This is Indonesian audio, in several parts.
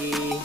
lagi.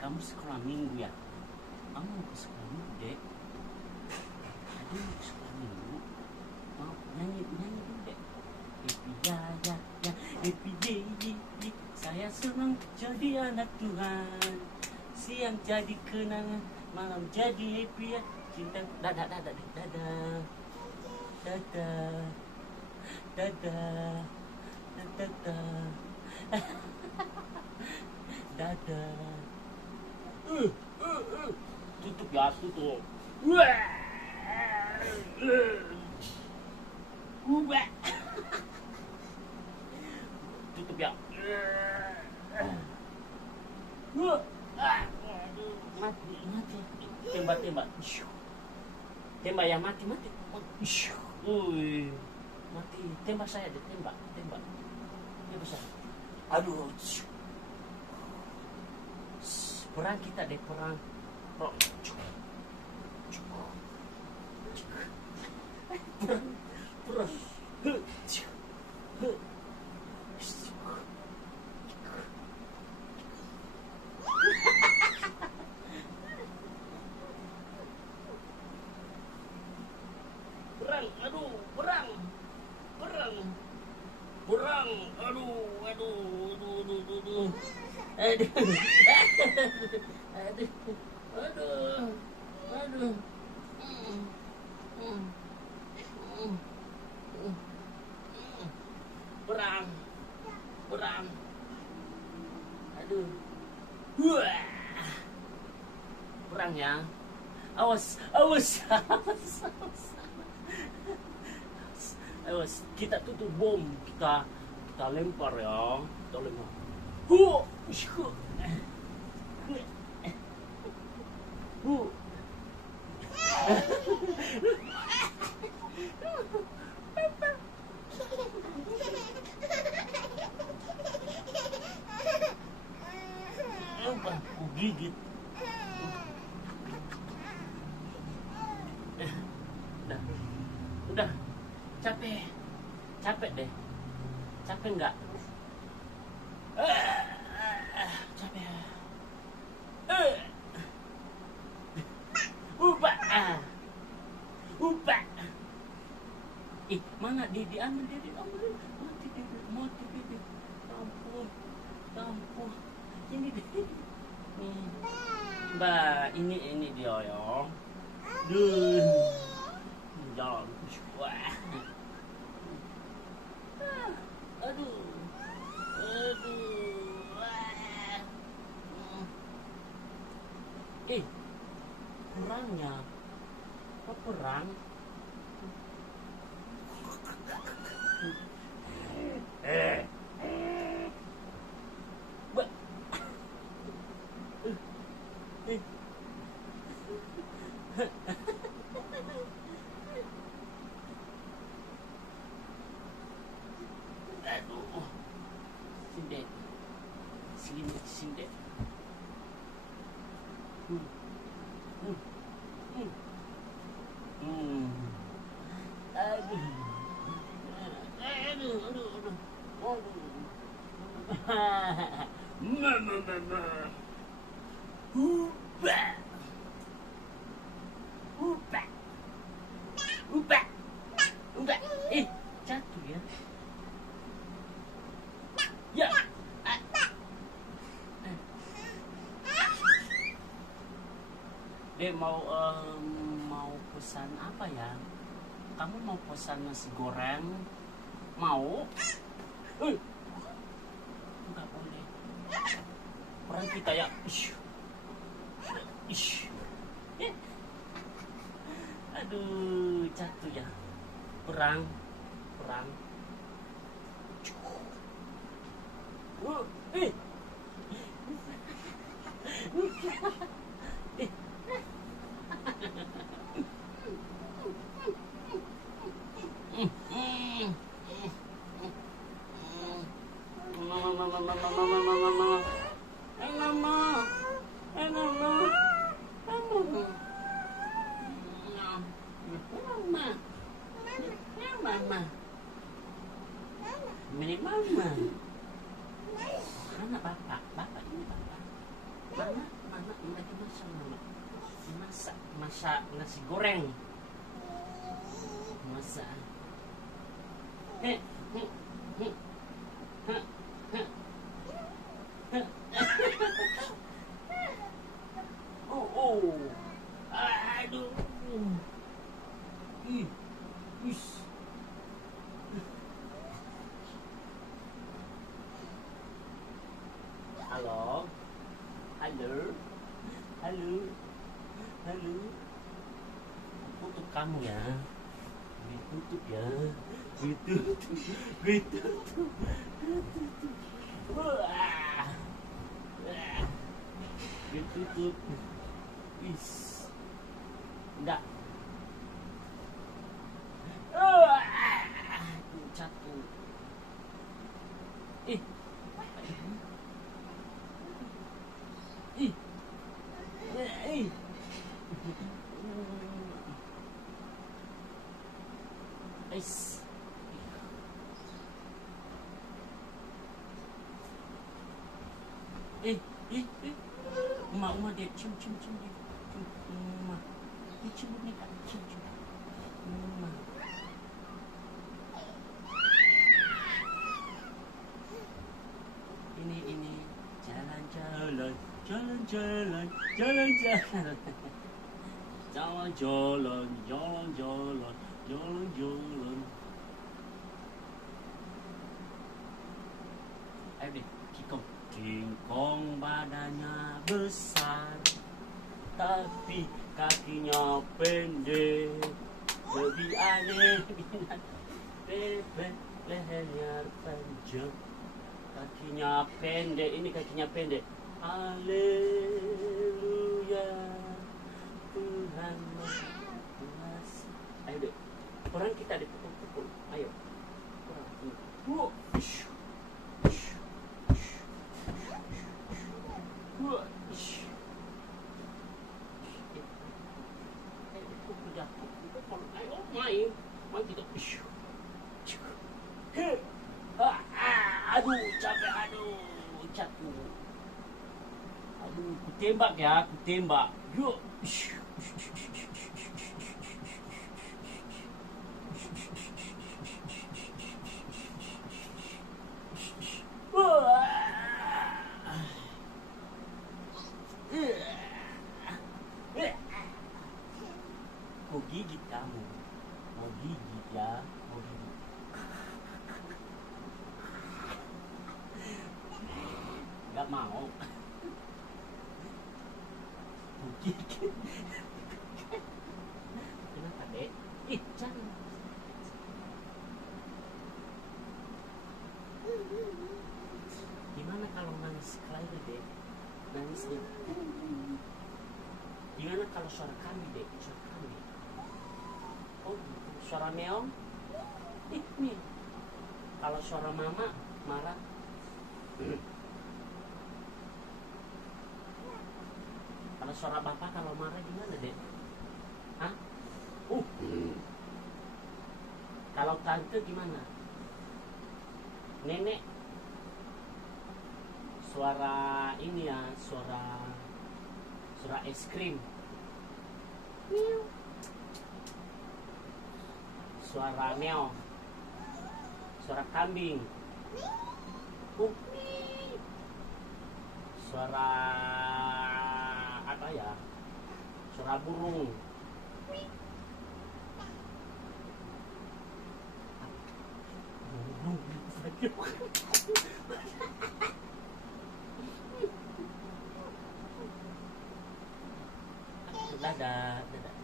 Kamu sekolah minggu ya? Kamu mau ke sekolah minggu, Dek? Aduh, mau ke sekolah minggu. Mau nyanyi dulu, Dek. Happy ya, happy day. Saya senang jadi anak Tuhan. Siang jadi kenangan, malam jadi happy ya. Cinta, dadah. Dadah. Tutup ya, tutup. Tutup ya. Mati. Tembak. Tembak ya, mati. Mati. Tembak saya deh, tembak. Ya bisa. Aduh. Perang kita deh, perang. Aduh. Perang. Aduh. Wah. Perang ya. Awas, awas, awas, awas. Awas, kita tutup bom, kita lempar ya, kita lempar. Hu, hu, hu. Aku gigit. Udah, capek deh, capek nggak? Capek. Ubah. Mana Didi? Ambil Didi, mati Didi. Tampun. Ini Didi. Nih. Mbak, ini dia ya. Jalan. Wah. Aduh. Wah. Kurangnya. Kok perang? Aduh, sini. Ubah. Jatuh ya. Ya. Dek mau pesan apa ya? Kamu mau pesan nasi goreng? Mau? Enggak boleh. Perang kita ya. Aduh, jatuh ya. Perang. Mama. Mana bapak? Bapak ini bapak. Mana lagi masak nasi goreng. Masak. Oh. Aduh. Halo. Tutup kamu ya. Ditutup ya. Ditutup. Ditutup. Enggak. Jatuh. Uma dia cium dia. Uma. Cium ni kan cium. Uma. Ini jalan-jalan. Ayo deh, King Kong badannya besar, tapi kakinya pendek. Lebih aneh bebek, lehernya panjang, kakinya pendek. Ini kakinya pendek. Haleluya, Tuhan Maha. Ayo dek, orang kita dipukul-pukul. Ayo, orang ini. Main kita. Aduh, capek, jatuh. Aduh, ku tembak ya, ku tembak. Yuk. Mau gigit kamu, mau gigit ya, mau gigit. Gak mau. Mau gigit. Kenapa dek? Ih, jangan. Gimana kalau nangis sekali dek? Nangisnya. Gimana kalau suara kami dek? Suara kami. Oh, suara meong? Nih. Kalau suara mama marah. Kalau suara bapak kalau marah gimana dek? Hah? Kalau tante gimana? Nenek? Suara ini ya, suara es krim. Suara meow. Suara kambing. Suara apa ya? Suara burung. Dadah. Dadah.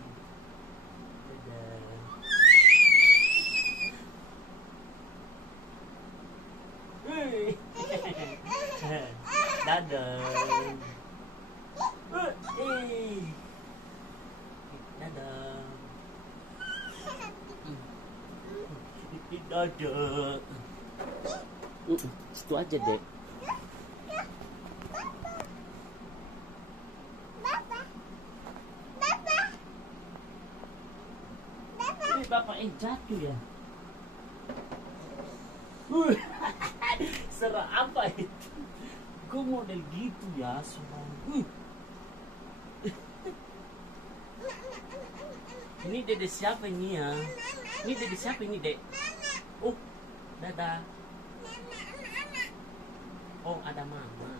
Dadah. Situ aja deh. Bapak jatuh ya. Serah apa itu? Gue model gitu ya, Ini dede siapa ini ya? Ini dede siapa ini dek? Oh, dadah. Oh, ada mama.